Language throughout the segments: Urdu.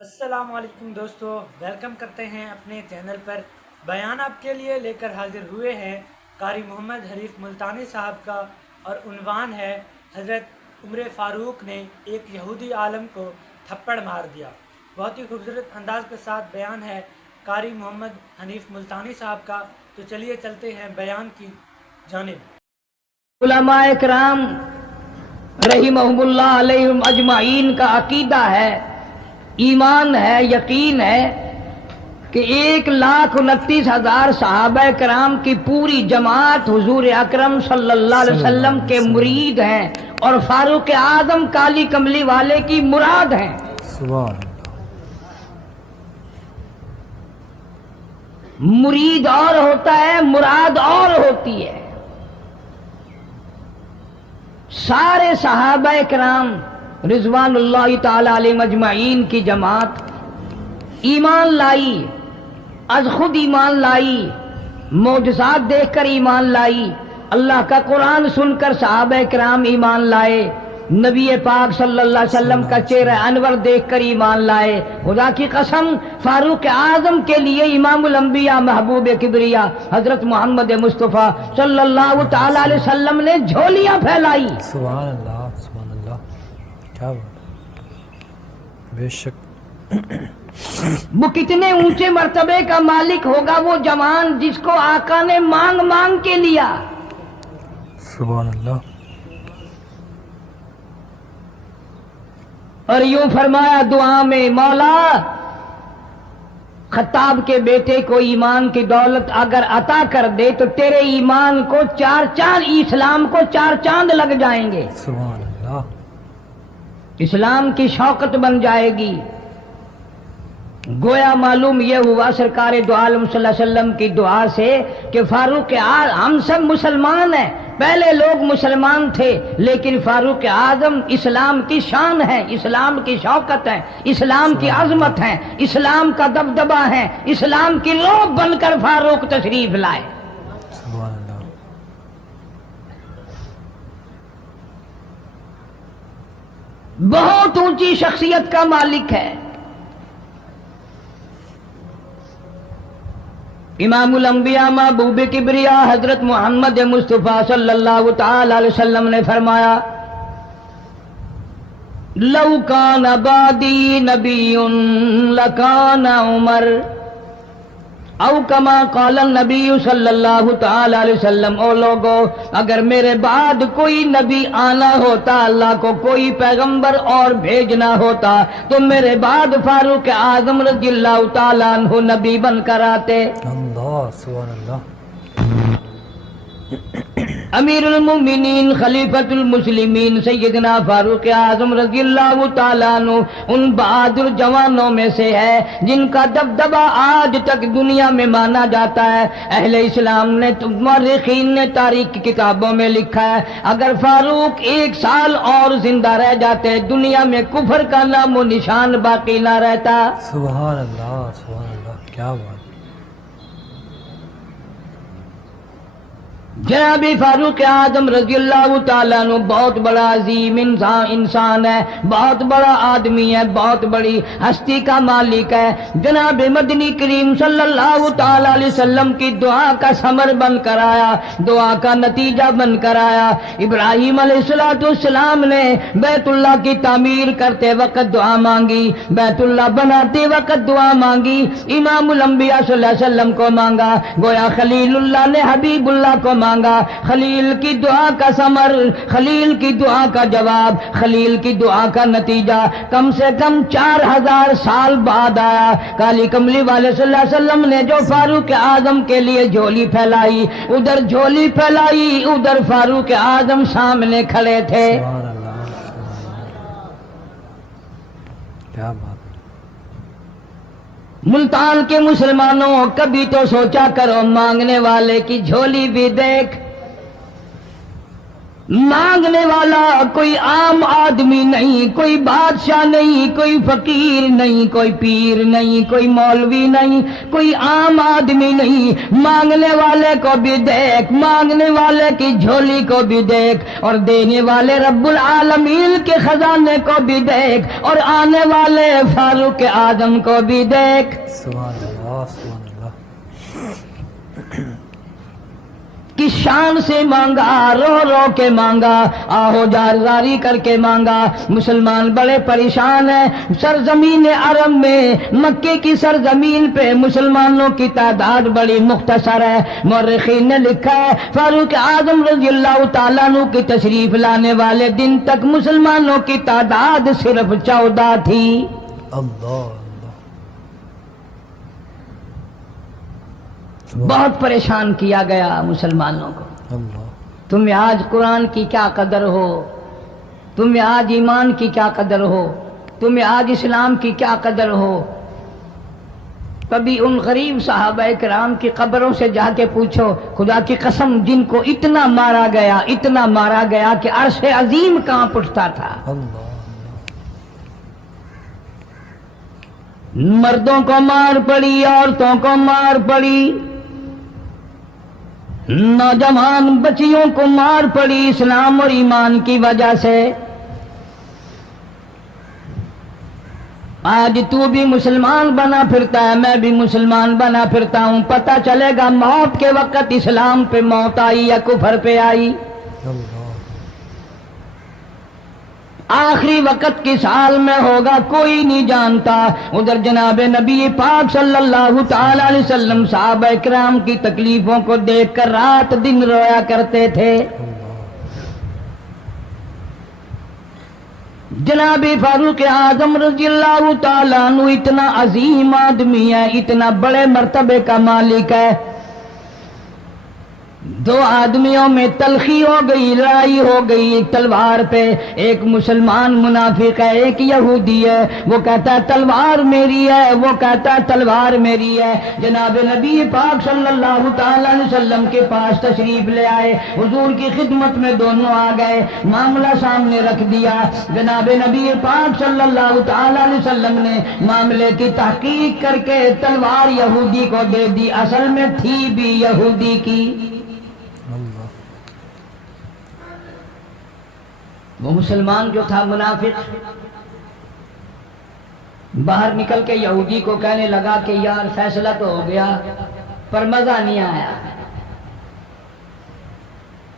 السلام علیکم دوستو، ویلکم کرتے ہیں اپنے چینل پر۔ بیان آپ کے لیے لے کر حاضر ہوئے ہیں قاری محمد حنیف ملتانی صاحب کا، اور عنوان ہے حضرت عمر فاروق نے ایک یہودی عالم کو تھپڑ مار دیا۔ بہت ہی خوبصورت انداز کے ساتھ بیان ہے قاری محمد حنیف ملتانی صاحب کا، تو چلیے چلتے ہیں بیان کی جانب۔ علماء کرام رحمہم اللہ علیہم اجمعین کا عقیدہ ہے، ایمان ہے، یقین ہے کہ 1,29,000 صحابہ کرام کی پوری جماعت حضور اکرم صلی اللہ علیہ وسلم کے مرید ہیں اور فاروق اعظم کالی کملی والے کی مراد ہیں۔ مرید اور ہوتا ہے، مراد اور ہوتی ہے۔ سارے صحابہ کرام رضوان اللہ تعالی علیہم اجمعین کی جماعت ایمان لائی، از خود ایمان لائی، معجزات دیکھ کر ایمان لائی، اللہ کا قرآن سن کر صحابہ کرام ایمان لائے، نبی پاک صلی اللہ علیہ وسلم کا چہرہ انور دیکھ کر ایمان لائے۔ خدا کی قسم، فاروق اعظم کے لیے امام الانبیاء محبوب کبریا حضرت محمد مصطفیٰ صلی اللہ تعالی علیہ وسلم نے جھولیاں پھیلائی۔ سبحان اللہ، سبحان اللہ، کیا بات، بے شک۔ وہ کتنے اونچے مرتبے کا مالک ہوگا وہ جوان جس کو آقا نے مانگ مانگ کے لیا۔ سبحان اللہ۔ اور یوں فرمایا دعا میں، مولا خطاب کے بیٹے کو ایمان کی دولت اگر عطا کر دے تو تیرے ایمان کو 4 چاند، اسلام کو 4 چاند لگ جائیں گے، سبحان اللہ۔ اسلام کی شوکت بن جائے گی۔ گویا معلوم یہ ہوا سرکار دو عالم صلی اللہ علیہ وسلم کی دعا سے کہ فاروق اعظم، ہم سب مسلمان ہیں، پہلے لوگ مسلمان تھے لیکن فاروق اعظم اسلام کی شان ہے، اسلام کی شوکت ہے، اسلام کی عظمت ہے، اسلام کا دبدبہ ہے، اسلام کی لو بن کر فاروق تشریف لائے۔ سبحان اللہ۔ بہت اونچی شخصیت کا مالک ہے۔ امام الانبیاء محبوب کبریا حضرت محمد مصطفیٰ صلی اللہ تعالی علیہ وسلم نے فرمایا، لو کان بعدی نبی لکان عمر، او کما قال النبی صلی اللہ تعالی علیہ وسلم، او لوگو اگر میرے بعد کوئی نبی آنا ہوتا، اللہ کو کوئی پیغمبر اور بھیجنا ہوتا تو میرے بعد فاروق اعظم رضی اللہ تعالیٰ عنہ نبی بن کر آتے۔ اللہ، سبحان اللہ۔ امیر المومنین خلیفۃ المسلمین سیدنا فاروق اعظم رضی اللہ تعالیٰ عنہ ان بہادر جوانوں میں سے ہے جن کا دبدبہ آج تک دنیا میں مانا جاتا ہے۔ اہل اسلام نے، مورخین نے تاریخ کی کتابوں میں لکھا ہے، اگر فاروق 1 سال اور زندہ رہ جاتے دنیا میں کفر کا نام و نشان باقی نہ رہتا۔ سبحان اللہ، سبحان اللہ، کیا بات۔ جناب فاروق اعظم رضی اللہ تعالیٰ عنہ بہت بڑا عظیم انسان ہے، بہت بڑا آدمی ہے، بہت بڑی ہستی کا مالک ہے۔ جناب مدنی کریم صلی اللہ تعالیٰ علیہ وسلم کی دعا کا ثمر بن کر آیا، دعا کا نتیجہ بن کر آیا۔ ابراہیم علیہ السلام نے بیت اللہ کی تعمیر کرتے وقت دعا مانگی، بیت اللہ بناتے وقت دعا مانگی، امام الانبیاء صلی اللہ علیہ وسلم کو مانگا، گویا خلیل اللہ نے حبیب اللہ کو مانگا۔ خلیل کی دعا کا ثمر، خلیل کی دعا کا جواب، خلیل کی دعا کا نتیجہ کم سے کم 4000 سال بعد آیا۔ کالی کملی والے صلی اللہ علیہ وسلم نے جو فاروق اعظم کے لیے جھولی پھیلائی، ادھر جھولی پھیلائی، ادھر فاروق اعظم سامنے کھڑے تھے۔ سبحان اللہ، سبحان اللہ، کیا بات۔ ملتان کے مسلمانوں کبھی تو سوچا کرو، مانگنے والے کی جھولی بھی دیکھ، مانگنے والا کوئی عام آدمی نہیں، کوئی بادشاہ نہیں، کوئی فقیر نہیں، کوئی پیر نہیں، کوئی مولوی نہیں، کوئی عام آدمی نہیں۔ مانگنے والے کو بھی دیکھ، مانگنے والے کی جھولی کو بھی دیکھ، اور دینے والے رب العالمین کے خزانے کو بھی دیکھ، اور آنے والے فاروق اعظم کو بھی دیکھ۔ سبحان اللہ سبحان اللہ۔ کس شان سے مانگا، رو رو کے مانگا، آہو جاری کر کے مانگا۔ مسلمان بڑے پریشان ہیں۔ سرزمین عرب میں، مکے کی سرزمین پہ مسلمانوں کی تعداد بڑی مختصر ہے۔ مورخین نے لکھا ہے فاروق اعظم رضی اللہ تعالیٰ عنہ کی تشریف لانے والے دن تک مسلمانوں کی تعداد صرف 14 تھی۔ اللہ بہت پریشان کیا گیا مسلمانوں کو۔ اللہ تمہیں آج قرآن کی کیا قدر ہو، تمہیں آج ایمان کی کیا قدر ہو، تمہیں آج اسلام کی کیا قدر ہو۔ کبھی ان غریب صحابہ کرام کی قبروں سے جا کے پوچھو، خدا کی قسم جن کو اتنا مارا گیا، اتنا مارا گیا کہ عرش عظیم کانپ اٹھتا تھا۔ اللہ مردوں کو مار پڑی، عورتوں کو مار پڑی، نوجوان بچیوں کو مار پڑی اسلام اور ایمان کی وجہ سے۔ آج تو بھی مسلمان بنا پھرتا ہے، میں بھی مسلمان بنا پھرتا ہوں، پتہ چلے گا موت کے وقت اسلام پہ موت آئی یا کفر پہ آئی۔ اللہ آخری وقت کس حال میں ہوگا کوئی نہیں جانتا۔ ادھر جناب نبی پاک صلی اللہ تعالی علیہ وسلم صحابہ کرام کی تکلیفوں کو دیکھ کر رات دن رویا کرتے تھے۔ جناب فاروق اعظم رضی اللہ تعالیٰ عنہ اتنا عظیم آدمی ہے، اتنا بڑے مرتبے کا مالک ہے۔ دو آدمیوں میں تلخی ہو گئی، لڑائی ہو گئی ایک تلوار پہ۔ ایک مسلمان منافق ہے، ایک یہودی ہے۔ وہ کہتا ہے تلوار میری ہے، وہ کہتا ہے تلوار میری ہے۔ جناب نبی پاک صلی اللہ تعالی علیہ وسلم کے پاس تشریف لے آئے، حضور کی خدمت میں دونوں آ گئے، معاملہ سامنے رکھ دیا۔ جناب نبی پاک صلی اللہ تعالی علیہ وسلم نے معاملے کی تحقیق کر کے تلوار یہودی کو دے دی، اصل میں تھی بھی یہودی کی۔ وہ مسلمان جو تھا منافق باہر نکل کے یہودی کو کہنے لگا کہ یار فیصلہ تو ہو گیا پر مزہ نہیں آیا،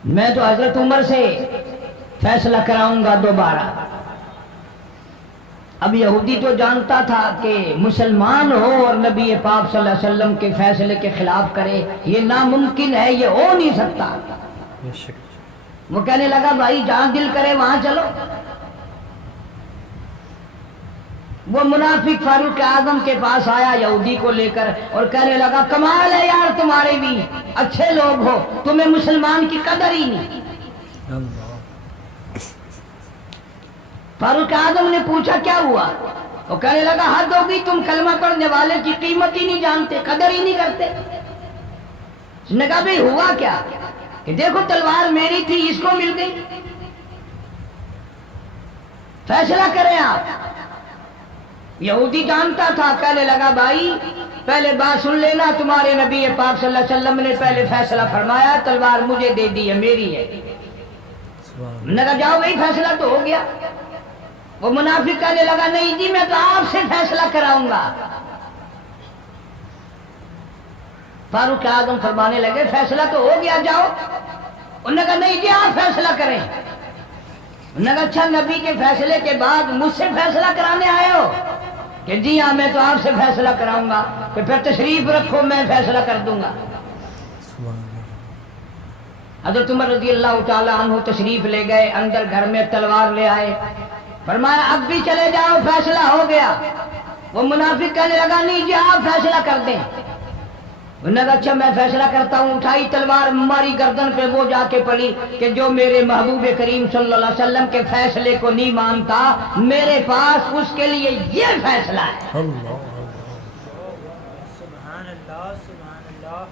میں تو حضرت عمر سے فیصلہ کراؤں گا دوبارہ۔ اب یہودی تو جانتا تھا کہ مسلمان ہو اور نبی پاک صلی اللہ علیہ وسلم کے فیصلے کے خلاف کرے، یہ ناممکن ہے، یہ ہو نہیں سکتا۔ وہ کہنے لگا بھائی جہاں دل کرے وہاں چلو۔ وہ منافق فاروق اعظم کے پاس آیا یہودی کو لے کر اور کہنے لگا کمال ہے یار تمہارے بھی، اچھے لوگ ہو، تمہیں مسلمان کی قدر ہی نہیں۔ فاروق اعظم نے پوچھا کیا ہوا؟ وہ کہنے لگا حد ہوگی، تم کلمہ پڑھنے والے کی قیمت ہی نہیں جانتے، قدر ہی نہیں کرتے۔ اس نے کہا بھئی ہوا کیا؟ کہ دیکھو تلوار میری تھی، اس کو مل گئی، فیصلہ کریں آپ۔ یہودی جانتا تھا، کہنے لگا بھائی پہلے بات سن لینا، تمہارے نبی پاک صلی اللہ علیہ وسلم نے پہلے فیصلہ فرمایا، تلوار مجھے دے دی ہے، میری ہے۔ نے کہا جاؤ بھائی فیصلہ تو ہو گیا۔ وہ منافق کہنے لگا نہیں جی میں تو آپ سے فیصلہ کراؤں گا۔ فاروق اعظم فرمانے لگے فیصلہ تو ہو گیا جاؤ۔ انہوں نے کہا نہیں جی آپ فیصلہ کریں۔ انہوں نے کہا اچھا نبی کے فیصلے کے بعد مجھ سے فیصلہ کرانے آئے ہو؟ کہ جی ہاں میں تو آپ سے فیصلہ کراؤں گا، کہ پھر تشریف رکھو میں فیصلہ کر دوں گا۔ حضرت عمر رضی اللہ تعالی عنہ تشریف لے گئے، اندر گھر میں تلوار لے آئے، فرمایا اب بھی چلے جاؤ فیصلہ ہو گیا۔ وہ منافق کہنے لگا نہیں جی آپ فیصلہ کر دیں۔ انہوں نے کہا اچھا میں فیصلہ کرتا ہوں۔ اٹھائی تلوار، ماری گردن پہ، وہ جا کے پڑی کہ جو میرے محبوب کریم صلی اللہ علیہ وسلم کے فیصلے کو نہیں مانتا میرے پاس اس کے لیے یہ فیصلہ ہے۔ سبحان اللہ سبحان اللہ۔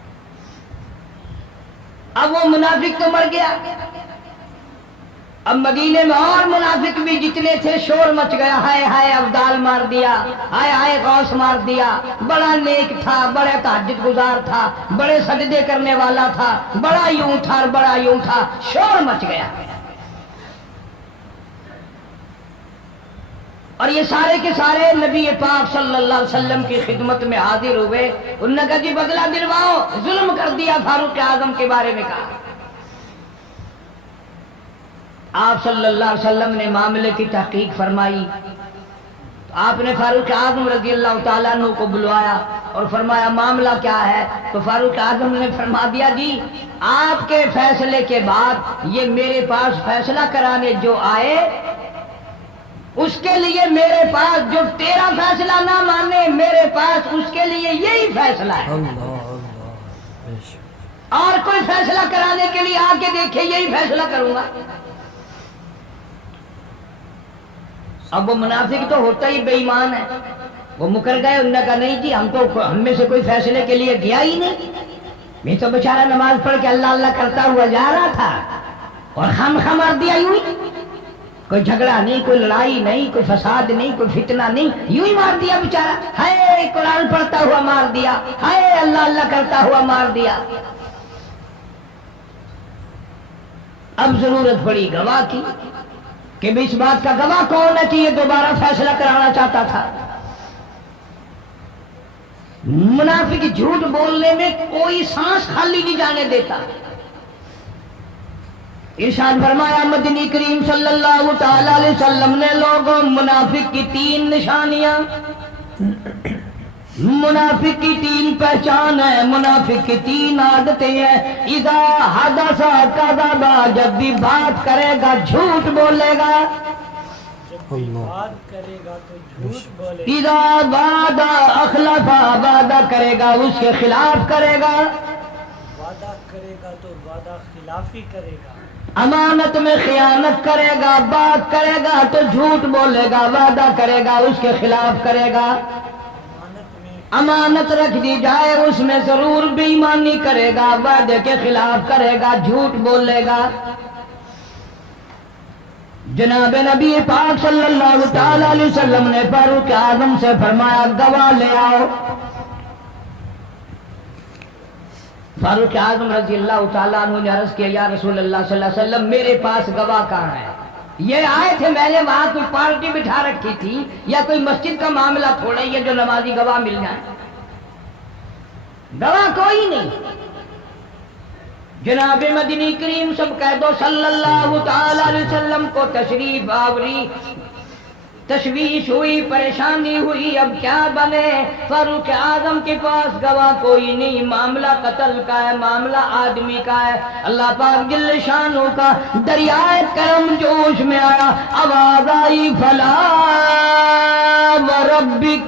اب وہ منافق تو مر گیا، اب مدینے میں اور منافق بھی جتنے تھے شور مچ گیا، ہائے ہائے ابدال مار دیا، ہائے ہائے غوث مار دیا، بڑا نیک تھا، بڑا تہجد گزار تھا، بڑے سجدے کرنے والا تھا، بڑا یوں تھا اور بڑا یوں تھا، شور مچ گیا۔ اور یہ سارے کے سارے نبی پاک صلی اللہ علیہ وسلم کی خدمت میں حاضر ہوئے، انہوں نے کہا جی بدلہ دلواؤ، ظلم کر دیا فاروق اعظم کے بارے میں کہا۔ آپ صلی اللہ علیہ وسلم نے معاملے کی تحقیق فرمائی، آپ نے فاروق اعظم رضی اللہ تعالیٰ عنہ کو بلوایا اور فرمایا معاملہ کیا ہے؟ تو فاروق اعظم نے فرما دیا جی آپ کے فیصلے کے بعد یہ میرے پاس فیصلہ کرانے جو آئے اس کے لیے میرے پاس، جو تیرا فیصلہ نہ مانے میرے پاس اس کے لیے یہی فیصلہ ہے، اللہ اللہ بے شک۔ اور کوئی فیصلہ کرانے کے لیے آ کے دیکھے یہی فیصلہ کروں گا۔ اب وہ منافق تو ہوتا ہی بے ایمان ہے، وہ مکر گئے، انہوں نے کہا نہیں جی ہم میں سے کوئی فیصلے کے لیے گیا ہی نہیں، میں تو بیچارہ نماز پڑھ کے اللہ اللہ کرتا ہوا جا رہا تھا اور خام مار دیا یوں ہی، کوئی جھگڑا نہیں، کوئی لڑائی نہیں، کوئی فساد نہیں، کوئی فتنہ نہیں، یوں ہی مار دیا بیچارہ، ہائے قرآن پڑھتا ہوا مار دیا، ہائے اللہ اللہ کرتا ہوا مار دیا۔ اب ضرورت پڑی گواہ کی کہ بھی اس بات کا گواہ کون ہے کہ یہ دوبارہ فیصلہ کرانا چاہتا تھا۔ منافق جھوٹ بولنے میں کوئی سانس خالی نہیں جانے دیتا۔ ارشاد فرمایا مدنی کریم صلی اللہ تعالی علیہ وسلم نے لوگوں منافق کی 3 نشانیاں، منافق کی 3 پہچان ہے، منافق کی 3 عادتیں ہیں۔ اذا حدث کذب، جب بھی بات کرے گا جھوٹ بولے گا، جب بھی بات کرے گا تو جھوٹ بولے گا، اذا وعد اخلف، وعدہ کرے گا اس کے خلاف کرے گا، وعدہ کرے گا تو وعدہ خلافی کرے گا، امانت میں خیانت کرے گا، بات کرے گا تو جھوٹ بولے گا، وعدہ کرے گا اس کے خلاف کرے گا، امانت رکھ دی جائے اس میں ضرور بے ایمانی کرے گا، وعدے کے خلاف کرے گا، جھوٹ بولے گا۔ جناب نبی پاک صلی اللہ تعالی علیہ وسلم نے فاروق اعظم سے فرمایا گواہ لے آؤ۔ فاروق اعظم رضی اللہ تعالیٰ عنہ نے عرض کیا یا رسول اللہ صلی اللہ علیہ وسلم میرے پاس گواہ کہاں ہے؟ یہ آئے تھے، میں نے وہاں کوئی پارٹی بٹھا رکھی تھی یا کوئی مسجد کا معاملہ تھوڑا ہی ہے جو نمازی گواہ مل جائے، گواہ کوئی نہیں۔ جناب مدنی کریم سب کہہ دو صلی اللہ تعالی علیہ وسلم کو تشریف آوری، تشویش ہوئی، پریشانی ہوئی، اب کیا بنے؟ فاروق اعظم کے پاس گواہ کوئی نہیں، معاملہ قتل کا ہے، معاملہ آدمی کا ہے۔ اللہ پاک جل شانہ کا دریائے کرم جوش میں آیا، آواز آئی فلا وربک۔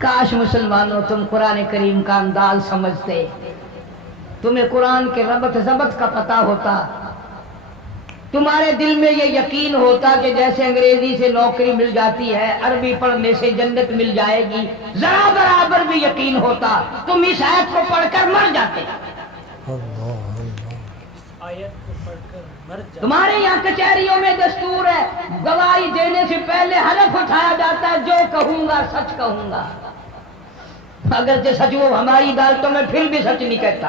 کاش مسلمانوں تم قرآن کریم کا انداز سمجھتے، تمہیں قرآن کے ربط ضبط کا پتہ ہوتا، تمہارے دل میں یہ یقین ہوتا کہ جیسے انگریزی سے نوکری مل جاتی ہے، عربی پڑھنے سے جنت مل جائے گی، ذرا برابر بھی یقین ہوتا تم اس آیت کو پڑھ کر مر جاتے۔ آیت کو پڑھ کر مر جاتے۔ تمہارے یہاں کچہریوں میں دستور ہے گواہی دینے سے پہلے حلف اٹھایا جاتا ہے جو کہوں گا سچ کہوں گا، اگرچہ سچ وہ ہماری گال تو میں پھر بھی سچ نہیں کہتا۔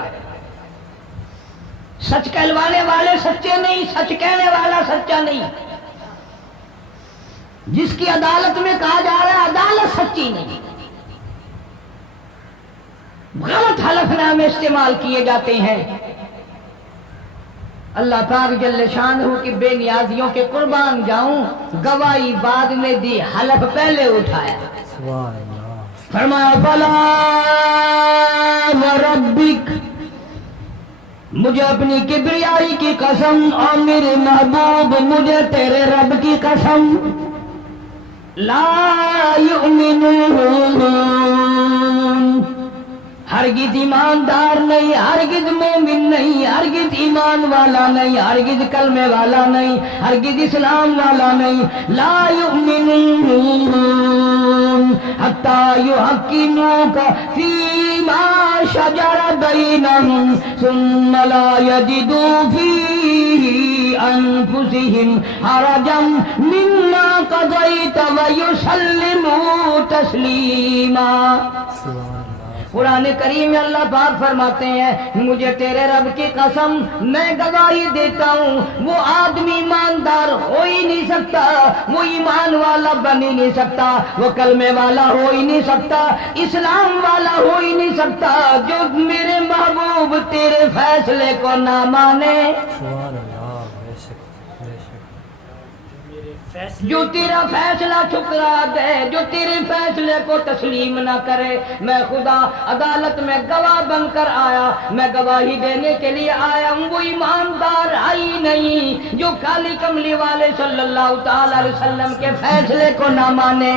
سچ کہلوانے والے سچے نہیں، سچ کہنے والا سچا نہیں۔ جس کی عدالت میں کہا جا رہا ہے عدالت سچی نہیں، غلط حلف نامے استعمال کیے جاتے ہیں۔ اللہ پاک جل شانہ کی بے نیازیوں کے قربان جاؤں، گواہی بعد میں دی، حلف پہلے اٹھایا۔ سبحان اللہ۔ فرمایا فلا وربک، مجھے اپنی کبریائی کی قسم اور میرے محبوب مجھے تیرے رب کی قسم، لا یؤمنون، ہرگز ایماندار نہیں، ہرگز مومن نہیں، ہرگز ایمان والا نہیں، ہرگز کلمے والا نہیں، ہرگز اسلام والا نہیں، لا یؤمنون حتی یحکموک فی ما شجر بينهم ثم لا يجدوا في أنفسهم حرجا مما قضيت ويسلموا تسليما. قرآن کریم میں اللہ پاک فرماتے ہیں مجھے تیرے رب کی قسم میں گواہی دیتا ہوں وہ آدمی ایماندار ہو ہی نہیں سکتا، وہ ایمان والا بن ہی نہیں سکتا، وہ کلمے والا ہو ہی نہیں سکتا، اسلام والا ہو ہی نہیں سکتا جو میرے محبوب تیرے فیصلے کو نہ مانے، جو تیرا فیصلہ ٹھکرا دے، جو تیرے فیصلے کو تسلیم نہ کرے. میں خدا عدالت میں گواہ بن کر آیا، میں گواہی دینے کے لیے آیا ہوں وہ ایماندار آئی نہیں جو کالی کملی والے صلی اللہ تعالی علیہ وسلم کے فیصلے کو نہ مانے.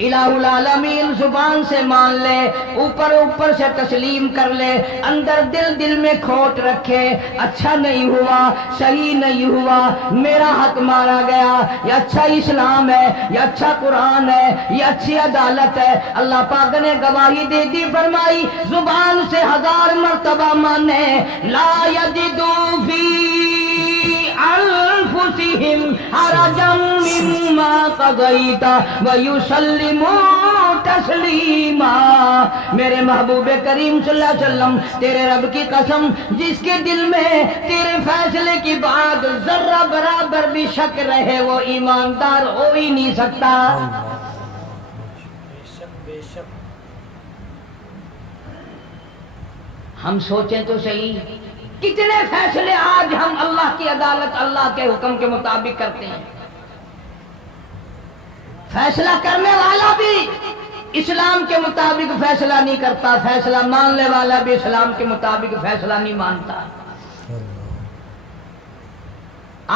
الہ العالمین زبان سے مان لے، اوپر اوپر سے تسلیم کر لے، اندر دل میں کھوٹ رکھے، اچھا نہیں ہوا، صحیح نہیں ہوا، میرا حق مارا گیا، یہ اچھا اسلام ہے، یہ اچھا قرآن ہے، یہ اچھی عدالت ہے. اللہ پاک نے گواہی دے دی، فرمائی زبان سے 1000 مرتبہ مانے، لا یجدو فی انفسہم حرجا مما قضیت ویسلموا تسلیما. میرے محبوب کریم صلی اللہ علیہ وسلم تیرے رب کی قسم جس کے دل میں تیرے فیصلے کی بات ذرہ برابر بھی شک رہے وہ ایماندار ہو ہی نہیں سکتا. ہم سوچیں تو صحیح کتنے فیصلے آج ہم اللہ کی عدالت اللہ کے حکم کے مطابق کرتے ہیں. فیصلہ کرنے والا بھی اسلام کے مطابق فیصلہ نہیں کرتا، فیصلہ ماننے والا بھی اسلام کے مطابق فیصلہ نہیں مانتا.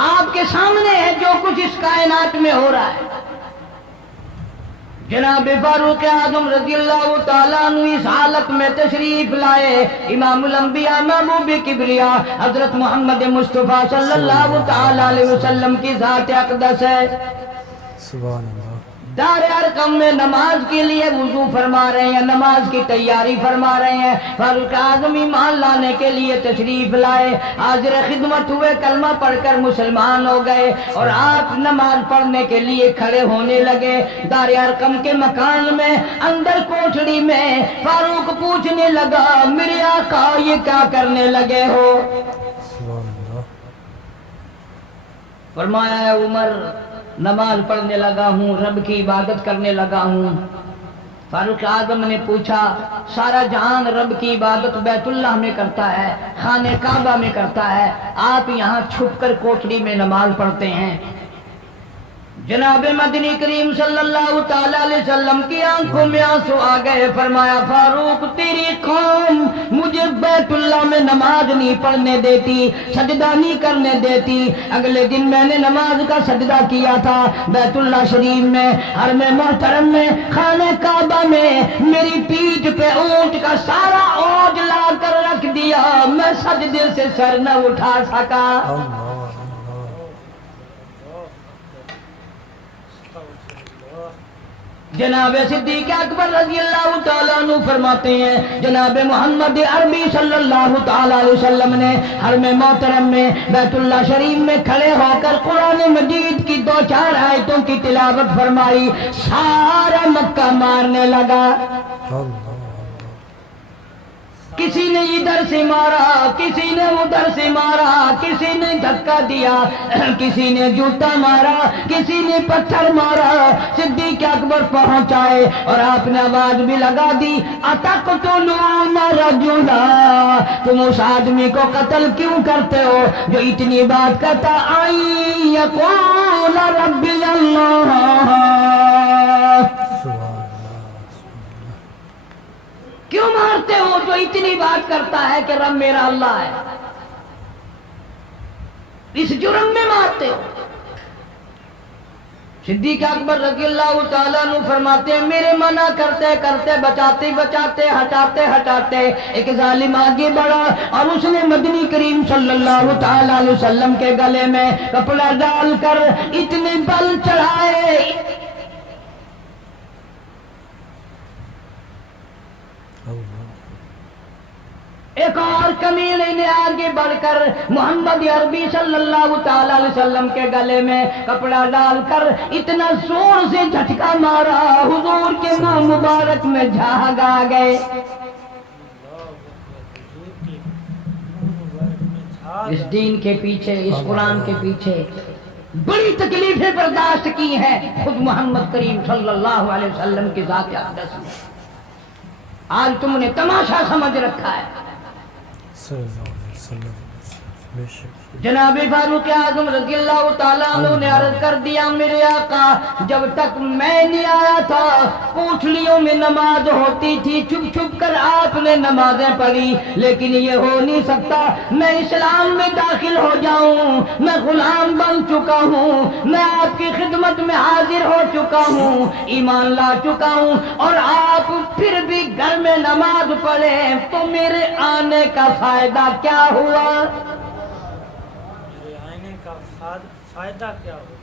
آپ کے سامنے ہے جو کچھ اس کائنات میں ہو رہا ہے. جناب فاروق اعظم رضی اللہ تعالیٰ عنہ اس حالت میں تشریف لائے، امام الانبیاء محبوب کبریا حضرت محمد مصطفیٰ صلی اللہ تعالیٰ علیہ وسلم کی ذات اقدس ہے. سبحان اللہ. دار ارقم میں نماز کے لیے وضو فرما رہے ہیں، نماز کی تیاری فرما رہے ہیں. فاروق اعظم ایمان لانے کے لیے تشریف لائے، حاضر خدمت ہوئے، کلمہ پڑھ کر مسلمان ہو گئے اور آپ نماز پڑھنے کے لیے کھڑے ہونے لگے. دار ارقم کے مکان میں اندر کوٹھڑی میں فاروق پوچھنے لگا میرے آقا یہ کیا کرنے لگے ہو؟ سبحان اللہ. فرمایا ہے عمر نماز پڑھنے لگا ہوں، رب کی عبادت کرنے لگا ہوں. فاروق اعظم نے پوچھا سارا جہان رب کی عبادت بیت اللہ میں کرتا ہے، خانہ کعبہ میں کرتا ہے، آپ یہاں چھپ کر کوٹھڑی میں نماز پڑھتے ہیں. جناب مدنی کریم صلی اللہ تعالی علیہ وسلم کی آنکھوں میں آنسو آ گئے. فرمایا فاروق تیری قوم مجھے بیت اللہ میں نماز نہیں پڑھنے دیتی، سجدہ نہیں کرنے دیتی. اگلے دن میں نے نماز کا سجدہ کیا تھا بیت اللہ شریف میں، حرم محترم میں، خانہ کعبہ میں. میری پیٹھ پہ اونٹ کا سارا اوج لا کر رکھ دیا، میں سجدے سے سر نہ اٹھا سکا. جناب صدیق اکبر رضی اللہ تعالیٰ عنہ فرماتے ہیں جناب محمد عربی صلی اللہ تعالیٰ علیہ وسلم نے حرم محترم میں بیت اللہ شریف میں کھڑے ہو کر قرآن مجید کی 2-4 آیتوں کی تلاوت فرمائی. سارا مکہ مارنے لگا. کسی نے ادھر سے مارا، کسی نے ادھر سے مارا، کسی نے دھکا دیا، کسی نے جوتا مارا، کسی نے پتھر مارا. صدیق اکبر پہنچائے اور آپ نے آواز بھی لگا دی اتقتلون رجلا، تم اس آدمی کو قتل کیوں کرتے ہو جو اتنی بات کہتا آئی یقول ربی اللہ. کیوں مارتے ہو جو اتنی بات کرتا ہے کہ رب میرا اللہ ہے؟ اس جرم میں مارتے ہو. صدیق اکبر رضی اللہ تعالیٰ عنہ فرماتے ہیں میرے منع کرتے کرتے بچاتے بچاتے ہٹاتے ہٹاتے ایک ظالم آگے بڑھا اور اس نے مدنی کریم صلی اللہ تعالیٰ علیہ وسلم کے گلے میں کپڑا ڈال کر اتنے بل چڑھائے ایک اور کمینے نے آگے بڑھ کر محمد عربی صلی اللہ تعالی علیہ وسلم کے گلے میں کپڑا ڈال کر اتنا زور سے جھٹکا مارا حضور کے منہ مبارک میں جھاگ آ گئے۔ اس دین کے پیچھے، اس قرآن کے پیچھے بڑی تکلیفیں برداشت کی ہیں خود محمد کریم صلی اللہ علیہ وسلم کی ذات اقدس نے۔ آج تم نے تماشا سمجھ رکھا ہے۔ صلی اللہ علیہ وسلم بے شک جناب فاروق اعظم رضی اللہ تعالیٰ عنہ نے عرض کر دیا میرے آقا جب تک میں نہیں آیا تھا پوٹلیوں میں نماز ہوتی تھی، چھپ چھپ کر آپ نے نمازیں پڑھی، لیکن یہ ہو نہیں سکتا، میں اسلام میں داخل ہو جاؤں، میں غلام بن چکا ہوں، میں آپ کی خدمت میں حاضر ہو چکا ہوں، ایمان لا چکا ہوں، اور آپ پھر بھی گھر میں نماز پڑھیں تو میرے آنے کا فائدہ کیا ہوا؟ فائدہ کیا ہو؟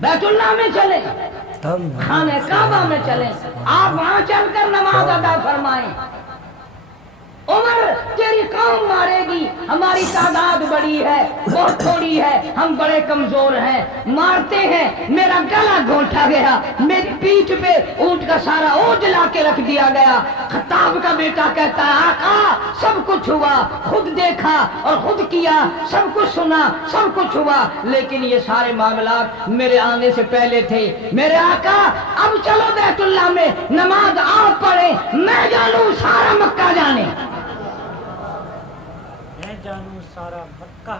بیت اللہ میں چلیں، خانہ کعبہ میں چلیں، آپ وہاں چل کر نماز ادا فرمائیں۔ عمر تیری قوم مارے گی، ہماری تعداد بڑی ہے، بہت تھوڑی ہے، ہم بڑے کمزور ہیں، مارتے ہیں، میرا گلا گھونٹا گیا، میری پیٹھ پہ اونٹ کا سارا اونٹ لا کے رکھ دیا گیا۔ خطاب کا بیٹا کہتا ہے آقا سب کچھ ہوا، خود دیکھا اور خود کیا، سب کچھ سنا، سب کچھ ہوا، لیکن یہ سارے معاملات میرے آنے سے پہلے تھے۔ میرے آقا اب چلو بیت اللہ میں نماز آپ پڑھیں، میں جانوں سارا مکہ جانے، میں جانوں سارا مکہ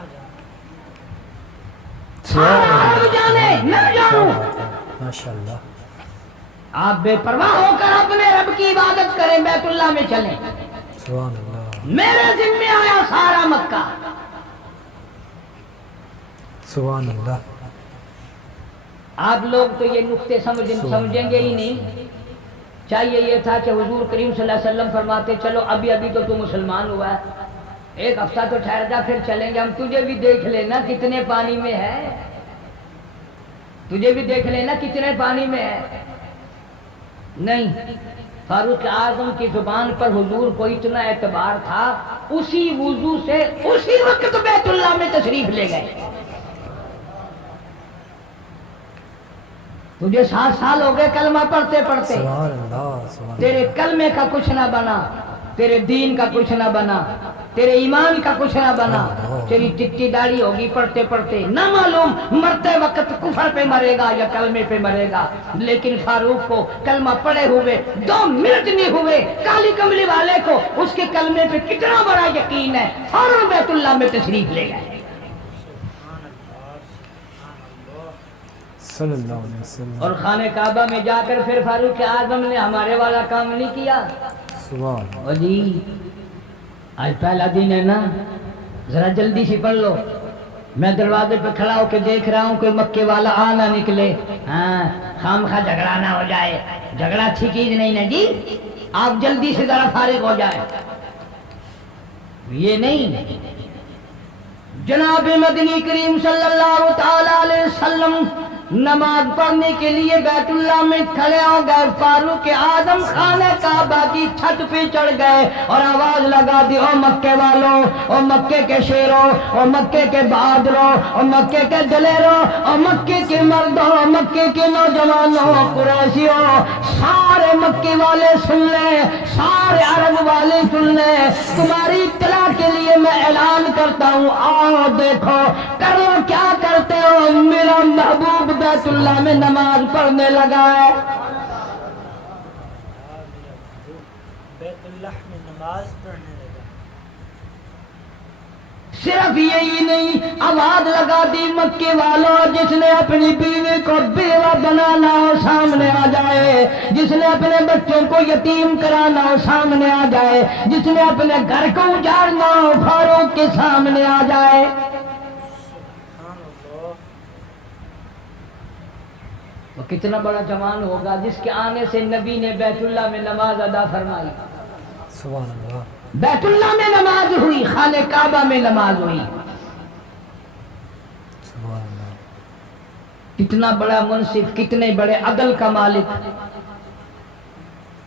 جانے، میں جانوں۔ ماشاءاللہ آپ بے پرواہ ہو کر اپنے رب کی عبادت کریں، بیت اللہ میں چلیں، سبحان اللہ میرے ذمہ آیا سارا مکہ۔ سبحان اللہ آپ لوگ تو یہ نقطے سمجھیں گے ہی نہیں۔ چاہیے یہ تھا کہ حضور کریم صلی اللہ علیہ وسلم فرماتے چلو ابھی ابھی تو مسلمان ہوا ہے، ایک ہفتہ تو ٹھہر جا پھر چلیں گے، ہم تجھے بھی دیکھ لینا کتنے پانی میں ہے، تجھے بھی دیکھ لینا کتنے پانی میں ہے۔ نہیں، فاروق اعظم کی زبان پر حضور کو اتنا اعتبار تھا، اسی وضو سے اسی وقت بیت اللہ میں تشریف لے گئے۔ تجھے 7 سال ہو گئے کلمہ پڑھتے پڑھتے، سبحان اللہ سبحان تیرے کلمے کا کچھ نہ بنا، تیرے دین کا کچھ نہ بنا، تیرے ایمان کا کچھ نہ بنا، تیری چٹی داڑھی ہوگی پڑھتے پڑھتے، نہ معلوم مرتے وقت کفر پہ مرے گا یا کلمے پہ مرے گا، لیکن فاروق کو کلمہ پڑھے ہوئے 2 منٹ نہیں ہوئے، کالی کملی والے کو اس کے کلمے پہ کتنا بڑا یقین ہے، فوراً بیت اللہ میں تشریف لے گئے۔ صلی اللہ علیہ وسلم اور خانہ کعبہ میں جا کر پھر فاروق اعظم نے ہمارے والا کام نہیں کیا۔ سبحان اللہ او جی آج پہلا دن ہے نا، ذرا جلدی سے پڑھ لو، میں دروازے پہ کھڑا ہو کے دیکھ رہا ہوں کوئی مکے والا آ نہ نکلے، ہاں خام خواہ جھگڑا نہ ہو جائے، جھگڑا اچھی چیز نہیں نا جی، آپ جلدی سے ذرا فارغ ہو جائے۔ یہ نہیں، جناب مدنی کریم صلی اللہ تعالی علیہ وسلم نماز پڑھنے کے لیے بیت اللہ میں کھڑے ہو گئے، فاروق اعظم خانہ کعبہ کی چھت پہ چڑھ گئے اور آواز لگا دی، او مکے والوں، او مکے کے شیروں، او مکے کے بہادروں، او مکے کے دلیروں، او مکے کے مردوں، او مکے کے نوجوانوں، قریشیوں، سارے مکے والے سن لیں، سارے عرب والے سن لیں، تمہاری اطلاع کے لیے میں اعلان کرتا ہوں، آؤ دیکھو کر لو کیا کرتے ہو، میرا محبوب بیت اللہ میں نماز پڑھنے لگا ہے۔ بیت اللہ میں نماز پڑھنے لگا۔ صرف یہی نہیں، آواز لگا دی مکے والوں، جس نے اپنی بیوی کو بیوہ بنانا ہو سامنے آ جائے، جس نے اپنے بچوں کو یتیم کرانا ہو سامنے آ جائے، جس نے اپنے گھر کو اجاڑنا ہو فاروق کے سامنے آ جائے۔ وہ کتنا بڑا جوان ہوگا جس کے آنے سے نبی نے بیت اللہ میں نماز ادا فرمائی، سبحان اللہ بیت اللہ میں نماز ہوئی، خانہ کعبہ میں نماز ہوئی۔ سبحان اللہ کتنا بڑا منصف، کتنے بڑے عدل کا مالک،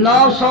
900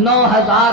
9000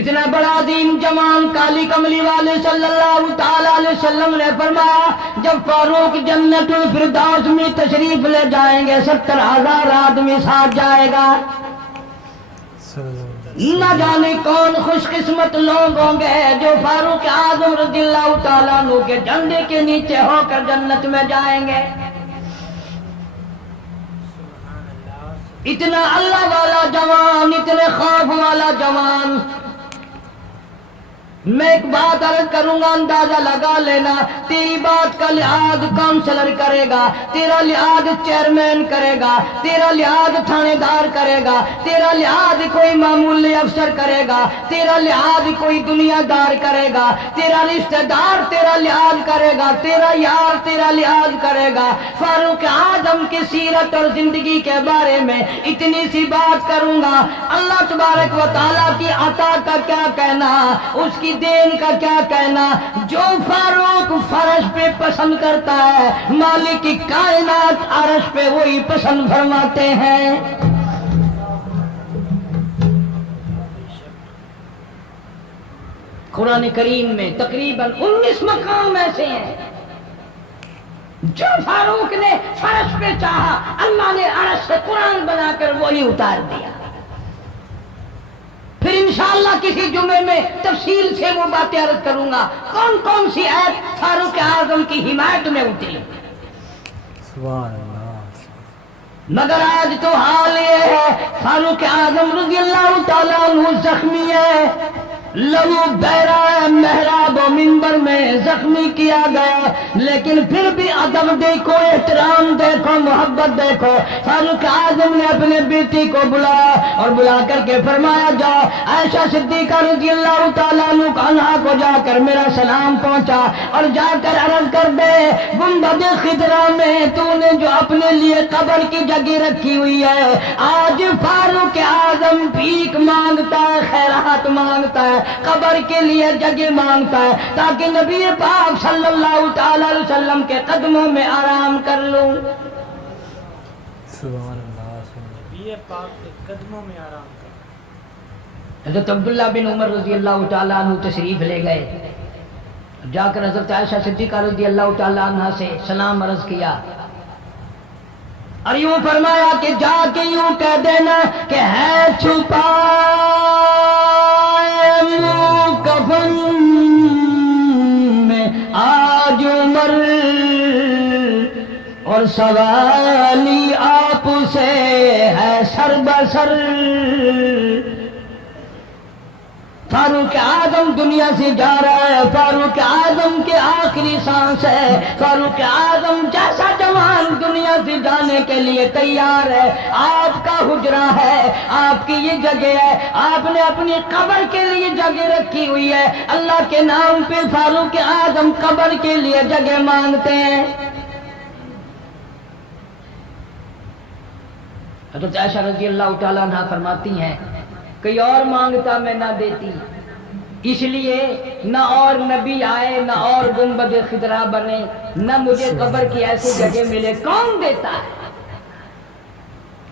اتنا بڑا عظیم جوان کالی کملی والے صلی اللہ تعالی علیہ وسلم نے فرمایا جب فاروق جنت الفردوس میں تشریف لے جائیں گے 70,000 آدمی ساتھ جائے گا. نہ جانے کون خوش قسمت لوگ ہوں گے جو فاروق اعظم رضی اللہ تعالیٰ عنہ کے جھنڈے کے نیچے ہو کر جنت میں جائیں گے. اتنا اللہ والا جوان، اتنے خوف والا جوان. میں ایک بات عرض کروں گا، اندازہ لگا لینا. تیری بات کا لحاظ کاؤنسلر کرے گا، تیرا لحاظ چیئرمین کرے گا، تیرا لحاظ تھانے دار کرے گا، تیرا لحاظ کوئی معمولی افسر کرے گا، تیرا لحاظ کوئی دنیا دار کرے گا، تیرا رشتہ دار تیرا لحاظ کرے گا، تیرا یار تیرا لحاظ کرے گا. فاروق اعظم کی سیرت اور زندگی کے بارے میں اتنی سی بات کروں گا. اللہ تبارک و تعالیٰ کی عطا کا کیا کہنا، اس کی دین کا کیا کہنا. جو فاروق فرش پہ پسند کرتا ہے مالک کی کائنات عرش پہ وہی پسند فرماتے ہیں. قرآن کریم میں تقریباً 19 مقام ایسے ہیں جو فاروق نے فرش پہ چاہا اللہ نے عرش سے قرآن بنا کر وہی اتار دیا. پھر انشاءاللہ کسی جمعے میں تفصیل سے وہ باتیں عرض کروں گا کون کون سی آیت فاروق اعظم کی حمایت میں اتری. سبحان اللہ. مگر آج تو حال یہ ہے فاروق اعظم رضی اللہ تعالیٰ عنہ زخمی ہے، لہو بہرا ہے، محراب و منبر میں زخمی کیا گیا، لیکن پھر بھی ادب دیکھو، احترام دیکھو، محبت دیکھو. فاروق اعظم نے اپنے بیٹی کو بلایا اور بلا کر کے فرمایا جاؤ عائشہ صدیقہ رضی اللہ تعالیٰ عنہا کو جا کر میرا سلام پہنچا اور جا کر عرض کر دے گنبد خضرا میں تو نے جو اپنے لیے قبر کی جگہ رکھی ہوئی ہے آج فاروق اعظم بھیک مانگتا ہے، خیرات مانگتا ہے، قبر کے لیے جگہ مانگتا ہے تاکہ نبی پاک صلی اللہ تعالی علیہ وسلم کے قدموں میں آرام کر لوں. سبحان اللہ. نبی پاک کے قدموں میں آرام کر. حضرت عبداللہ بن عمر رضی اللہ تعالیٰ عنہ تشریف لے گئے، جا کر حضرت عائشہ صدیقہ رضی اللہ تعالیٰ عنہ سے سلام عرض کیا اور یوں فرمایا کہ جا کے یوں کہہ دینا کہ ہے چھپا کفن میں آج عمر اور سوالی آپ سے ہے سر بسر. فاروق اعظم دنیا سے جا رہا ہے، فاروق اعظم کے آخری سانس ہے، فاروق اعظم جیسا جوان دنیا سے جانے کے لیے تیار ہے. آپ کا حجرہ ہے، آپ کی یہ جگہ ہے، آپ نے اپنی قبر کے لیے جگہ رکھی ہوئی ہے. اللہ کے نام پہ فاروق اعظم قبر کے لیے جگہ مانگتے ہیں. حضرت عائشہ رضی اللہ تعالیٰ عنہ فرماتی ہیں کوئی اور مانگتا میں نہ دیتی، اس لیے نہ اور نبی آئے، نہ اور گنبد خضرا بنے، نہ مجھے قبر کی ایسی جگہ ملے. کون دیتا ہے؟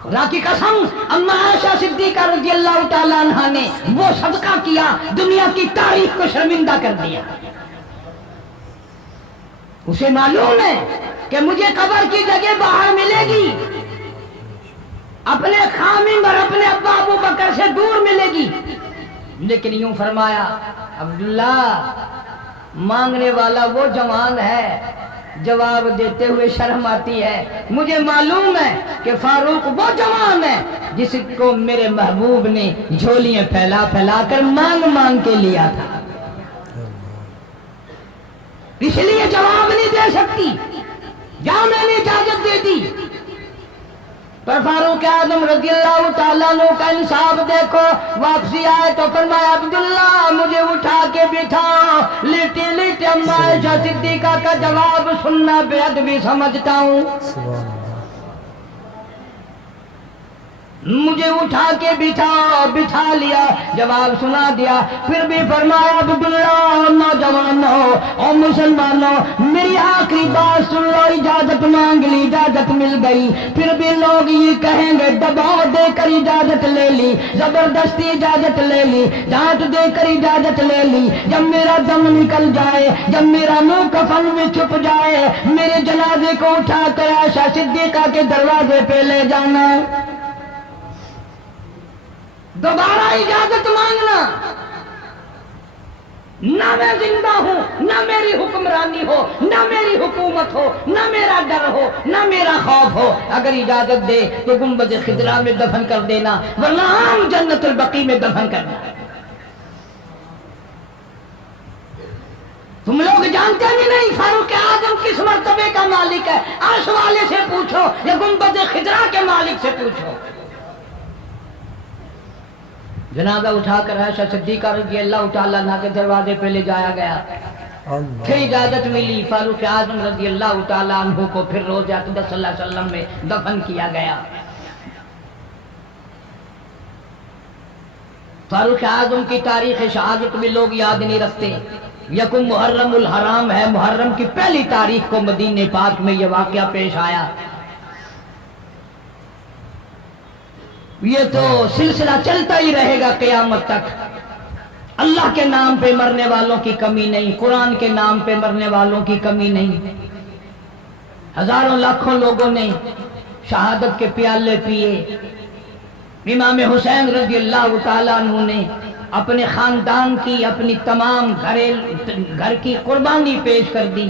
خدا کی قسم اما عائشہ صدیقہ رضی اللہ تعالیٰ عنہ نے وہ صدقہ کیا دنیا کی تاریخ کو شرمندہ کر دیا. اسے معلوم ہے کہ مجھے قبر کی جگہ باہر ملے گی، اپنے خامن اور اپنے ابا ابو بکر سے دور ملے گی. لیکن یوں فرمایا عبداللہ مانگنے والا وہ جوان ہے، جواب دیتے ہوئے شرم آتی ہے. مجھے معلوم ہے کہ فاروق وہ جوان ہے جس کو میرے محبوب نے جھولیاں پھیلا پھیلا کر مانگ مانگ کے لیا تھا، اس لیے جواب نہیں دے سکتی. جہاں میں نے اجازت دے دی پر فاروق اعظم رضی اللہ تعالیٰ عنہ کا انصاف دیکھو. واپسی آئے تو فرمایا عبداللہ مجھے اٹھا کے بٹھا. لیٹے لیٹے اما عائشہ صدیقہ کا جواب سننا بے ادبی سمجھتا ہوں. مجھے اٹھا کے بٹھا لیا، جواب سنا دیا، پھر بھی فرمایا عبداللہ نوجوانوں اور مسلمانوں میری آخری بات سن لو، اجازت مانگ لی، اجازت مل گئی، پھر بھی لوگ یہ کہیں گے دباؤ دے کر اجازت لے لی، زبردستی اجازت لے لی، ڈانٹ دے کر اجازت لے لی، جب میرا دم نکل جائے، جب میرا منہ کفن میں چھپ جائے، میرے جنازے کو اٹھا کر عائشہ صدیقہ کے دروازے پہ لے جانا، دوبارہ اجازت مانگنا، نہ میں زندہ ہوں، نہ میری حکمرانی ہو، نہ میری حکومت ہو، نہ میرا ڈر ہو، نہ میرا خوف ہو، اگر اجازت دے تو گنبد خضرا میں دفن کر دینا، ورنہ عام جنت البقیع میں دفن کرنا۔ تم لوگ جانتے بھی نہیں فاروق اعظم کس مرتبے کا مالک ہے، عرش والے سے پوچھو یا گنبد خضرا کے مالک سے پوچھو۔ جنازہ اٹھا کر عائشہ صدیقہ رضی اللہ تعالیٰ عنہ کے دروازے پہ لے جایا گیا، پھر اجازت ملی، فاروق اعظم رضی اللہ تعالیٰ عنہ کو پھر روضہ اقدس صلی اللہ علیہ وسلم میں دفن کیا گیا۔ فاروق اعظم کی تاریخ شہادت میں لوگ یاد نہیں رکھتے، یکم محرم الحرام ہے، محرم کی پہلی تاریخ کو مدینہ پاک میں یہ واقعہ پیش آیا۔ یہ تو سلسلہ چلتا ہی رہے گا قیامت تک، اللہ کے نام پہ مرنے والوں کی کمی نہیں، قرآن کے نام پہ مرنے والوں کی کمی نہیں۔ ہزاروں لاکھوں لوگوں نے شہادت کے پیالے پیے، امام حسین رضی اللہ تعالیٰ عنہ نے اپنے خاندان کی، اپنی تمام گھر کی قربانی پیش کر دی۔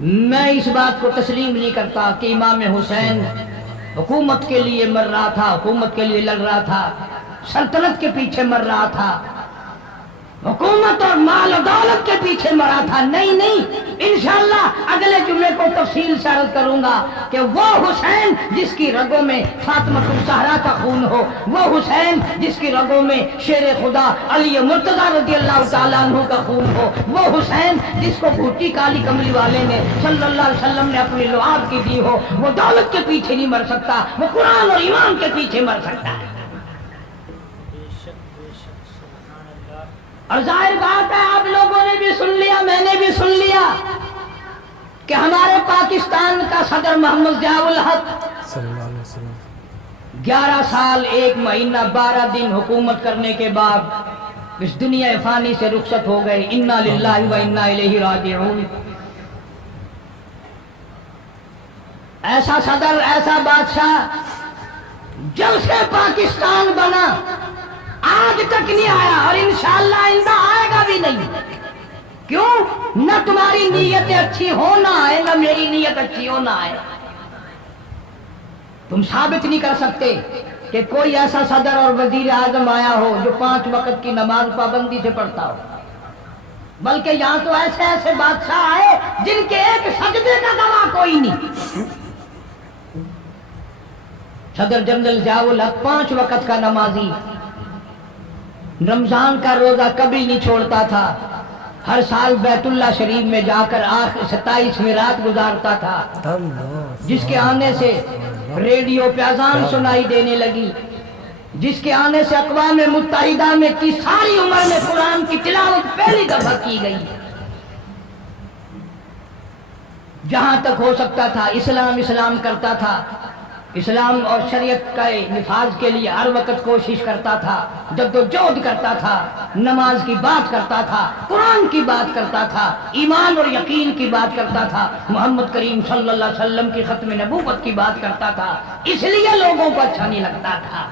میں اس بات کو تسلیم نہیں کرتا کہ امام حسین حکومت کے لیے مر رہا تھا، حکومت کے لیے لڑ رہا تھا، سلطنت کے پیچھے مر رہا تھا، حکومت اور مال و دولت کے پیچھے مرا تھا، نہیں، انشاءاللہ اگلے جمعے کو تفصیل سے عرض کروں گا کہ وہ حسین جس کی رگوں میں فاطمہ الزہرا کا خون ہو، وہ حسین جس کی رگوں میں شیر خدا علی مرتضیٰ رضی اللہ تعالیٰ عنہ کا خون ہو، وہ حسین جس کو بھوٹی کالی کملی والے نے صلی اللہ علیہ وسلم نے اپنی لعاب کی دی ہو، وہ دولت کے پیچھے نہیں مر سکتا، وہ قرآن اور ایمان کے پیچھے مر سکتا ہے۔ اور ظاہر بات ہے آپ لوگوں نے بھی سن لیا، میں نے بھی سن لیا کہ ہمارے پاکستان کا صدر محمد ضیاء الحق صلی اللہ علیہ وسلم 11 سال 1 مہینہ 12 دن حکومت کرنے کے بعد اس دنیا فانی سے رخصت ہو گئے۔ انا للہ و انا الیہ راجعون۔ ایسا صدر، ایسا بادشاہ جب سے پاکستان بنا آج تک نہیں آیا، اور انشاءاللہ آئندہ آئے گا بھی نہیں۔ کیوں؟ نہ تمہاری نیت اچھی ہو نہ آئے، نہ میری نیت اچھی ہو نہ آئے۔ تم ثابت نہیں کر سکتے کہ کوئی ایسا صدر اور وزیر اعظم آیا ہو جو 5 وقت کی نماز پابندی سے پڑھتا ہو، بلکہ یہاں تو ایسے ایسے بادشاہ آئے جن کے ایک سجدے کا گواہ کوئی نہیں۔ صدر جنرل ضیاء الحق 5 وقت کا نمازی، رمضان کا روزہ کبھی نہیں چھوڑتا تھا، ہر سال بیت اللہ شریف میں جا کر آخر 27ویں رات گزارتا تھا، جس کے آنے سے ریڈیو پہ اذان سنائی دینے لگی، جس کے آنے سے اقوام متحدہ میں کی ساری عمر میں قرآن کی تلاوت پہلی دفعہ کی گئی۔ جہاں تک ہو سکتا تھا اسلام کرتا تھا، اسلام اور شریعت کے نفاذ کے لیے ہر وقت کوشش کرتا تھا، جدوجہد کرتا تھا، نماز کی بات کرتا تھا، قرآن کی بات کرتا تھا، ایمان اور یقین کی بات کرتا تھا، محمد کریم صلی اللہ علیہ وسلم کی ختم نبوت کی بات کرتا تھا، اس لیے لوگوں کو اچھا نہیں لگتا تھا۔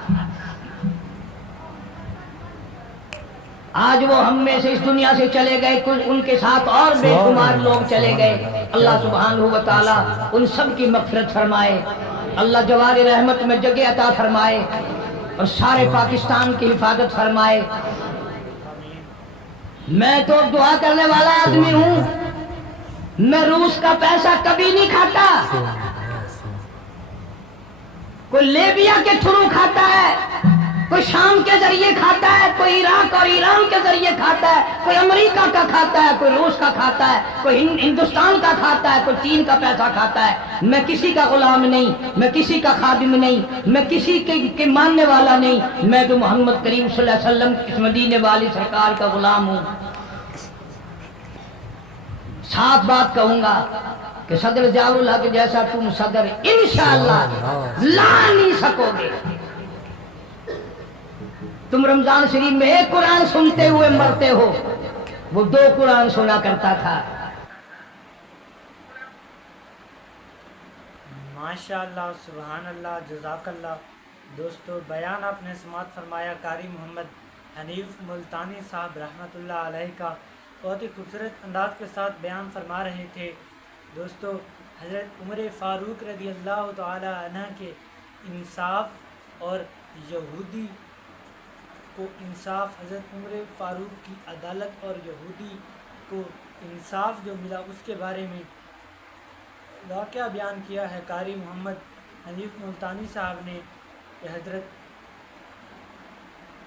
آج وہ ہم میں سے اس دنیا سے چلے گئے، کچھ ان کے ساتھ اور بے شمار لوگ چلے گئے، اللہ سبحانہ و تعالی ان سب کی مغفرت فرمائے، اللہ جوار رحمت میں جگہ عطا فرمائے اور سارے پاکستان کی حفاظت فرمائے۔ میں تو دعا کرنے والا آدمی ہوں، میں روس کا پیسہ کبھی نہیں کھاتا، کوئی لیبیا کے تھرو کھاتا ہے، کوئی شام کے ذریعے کھاتا ہے، کوئی عراق اور ایران کے ذریعے کھاتا ہے، کوئی امریکہ کا کھاتا ہے، کوئی روس کا کھاتا ہے، کوئی ہندوستان کا کھاتا ہے، کوئی چین کا پیسہ کھاتا ہے۔ میں کسی کا غلام نہیں، میں کسی کا خادم نہیں، میں کسی کے ماننے والا نہیں، میں تو محمد کریم صلی اللہ علیہ وسلم اس مدینے والی سرکار کا غلام ہوں۔ صاف بات کہوں گا کہ صدر ضیاء الحق جیسا تم صدر انشاءاللہ لا نہیں سکو گے۔ تم رمضان شریف میں ایک قرآن سنتے ہوئے مرتے ہو، وہ 2 قرآن سنا کرتا تھا۔ ماشاءاللہ، سبحان اللہ، جزاک اللہ۔ دوستو، بیان آپ نے سماعت فرمایا قاری محمد حنیف ملتانی صاحب رحمۃ اللہ علیہ کا، بہت ہی خوبصورت انداز کے ساتھ بیان فرما رہے تھے۔ دوستو، حضرت عمر فاروق رضی اللہ تعالی عنہ کے انصاف اور یہودی کو انصاف، حضرت عمر فاروق کی عدالت اور یہودی کو انصاف جو ملا، اس کے بارے میں واقعہ بیان کیا ہے قاری محمد حنیف ملتانی صاحب نے کہ حضرت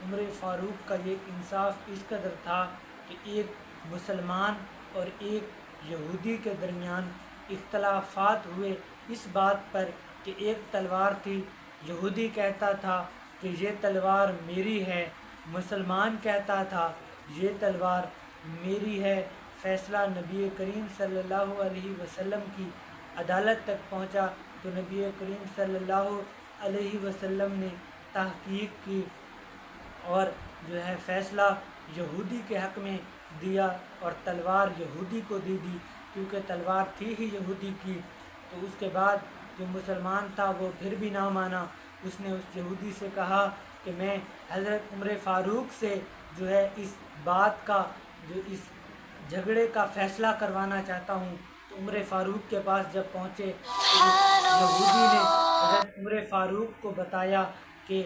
عمر فاروق کا یہ انصاف اس قدر تھا کہ ایک مسلمان اور ایک یہودی کے درمیان اختلافات ہوئے اس بات پر کہ ایک تلوار تھی، یہودی کہتا تھا کہ یہ تلوار میری ہے، مسلمان کہتا تھا یہ تلوار میری ہے۔ فیصلہ نبی کریم صلی اللہ علیہ وسلم کی عدالت تک پہنچا تو نبی کریم صلی اللہ علیہ وسلم نے تحقیق کی اور جو ہے فیصلہ یہودی کے حق میں دیا اور تلوار یہودی کو دے دی، کیونکہ تلوار تھی ہی یہودی کی۔ تو اس کے بعد جو مسلمان تھا وہ پھر بھی نہ مانا، اس نے اس یہودی سے کہا کہ میں حضرت عمر فاروق سے جو ہے اس بات کا، جو اس جھگڑے کا فیصلہ کروانا چاہتا ہوں۔ تو عمر فاروق کے پاس جب پہنچے تو اس یہودی نے حضرت عمر فاروق کو بتایا کہ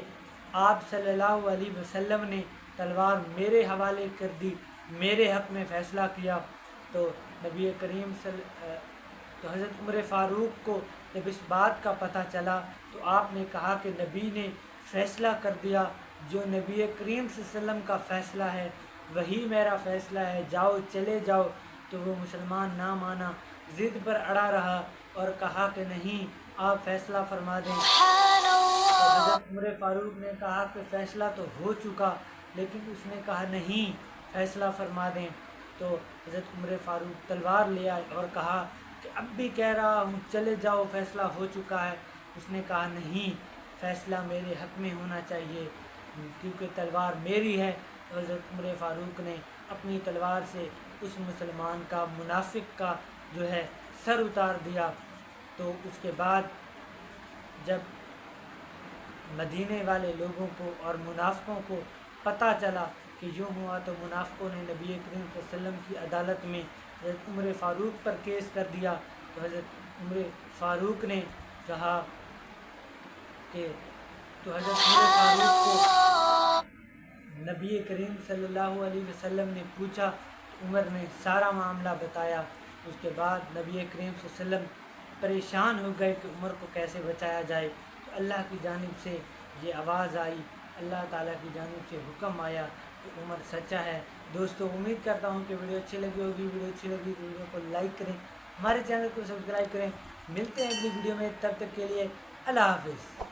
آپ صلی اللہ علیہ وسلم نے تلوار میرے حوالے کر دی، میرے حق میں فیصلہ کیا۔ تو نبی کریم تو حضرت عمر فاروق کو جب اس بات کا پتہ چلا تو آپ نے کہا کہ نبی نے فیصلہ کر دیا، جو نبی کریم صلی اللہ علیہ وسلم کا فیصلہ ہے وہی میرا فیصلہ ہے، جاؤ چلے جاؤ۔ تو وہ مسلمان نہ مانا، ضد پر اڑا رہا اور کہا کہ نہیں، آپ فیصلہ فرما دیں۔ تو حضرت عمر فاروق نے کہا کہ فیصلہ تو ہو چکا، لیکن اس نے کہا نہیں، فیصلہ فرما دیں۔ تو حضرت عمر فاروق تلوار لے آئے اور کہا کہ اب بھی کہہ رہا ہوں چلے جاؤ، فیصلہ ہو چکا ہے۔ اس نے کہا نہیں، فیصلہ میرے حق میں ہونا چاہیے کیونکہ تلوار میری ہے۔ تو حضرت عمر فاروق نے اپنی تلوار سے اس مسلمان کا، منافق کا جو ہے سر اتار دیا۔ تو اس کے بعد جب مدینے والے لوگوں کو اور منافقوں کو پتہ چلا کہ یوں ہوا، تو منافقوں نے نبی کریم صلی اللہ علیہ وسلم کی عدالت میں حضرت عمر فاروق پر کیس کر دیا۔ تو حضرت عمر فاروق نے کہا کہ تو حضرت عمر فاروق کو نبی کریم صلی اللہ علیہ وسلم نے پوچھا، عمر نے سارا معاملہ بتایا۔ اس کے بعد نبی کریم صلی اللہ علیہ وسلم پریشان ہو گئے کہ عمر کو کیسے بچایا جائے۔ تو اللہ کی جانب سے یہ آواز آئی، اللہ تعالیٰ کی جانب سے حکم آیا کہ عمر سچا ہے۔ دوستو، امید کرتا ہوں کہ ویڈیو اچھی لگی ہوگی۔ ویڈیو اچھی لگی تو ویڈیو کو لائک کریں، ہمارے چینل کو سبسکرائب کریں۔ ملتے ہیں اگلی ویڈیو میں، تب تک کے لیے اللہ حافظ۔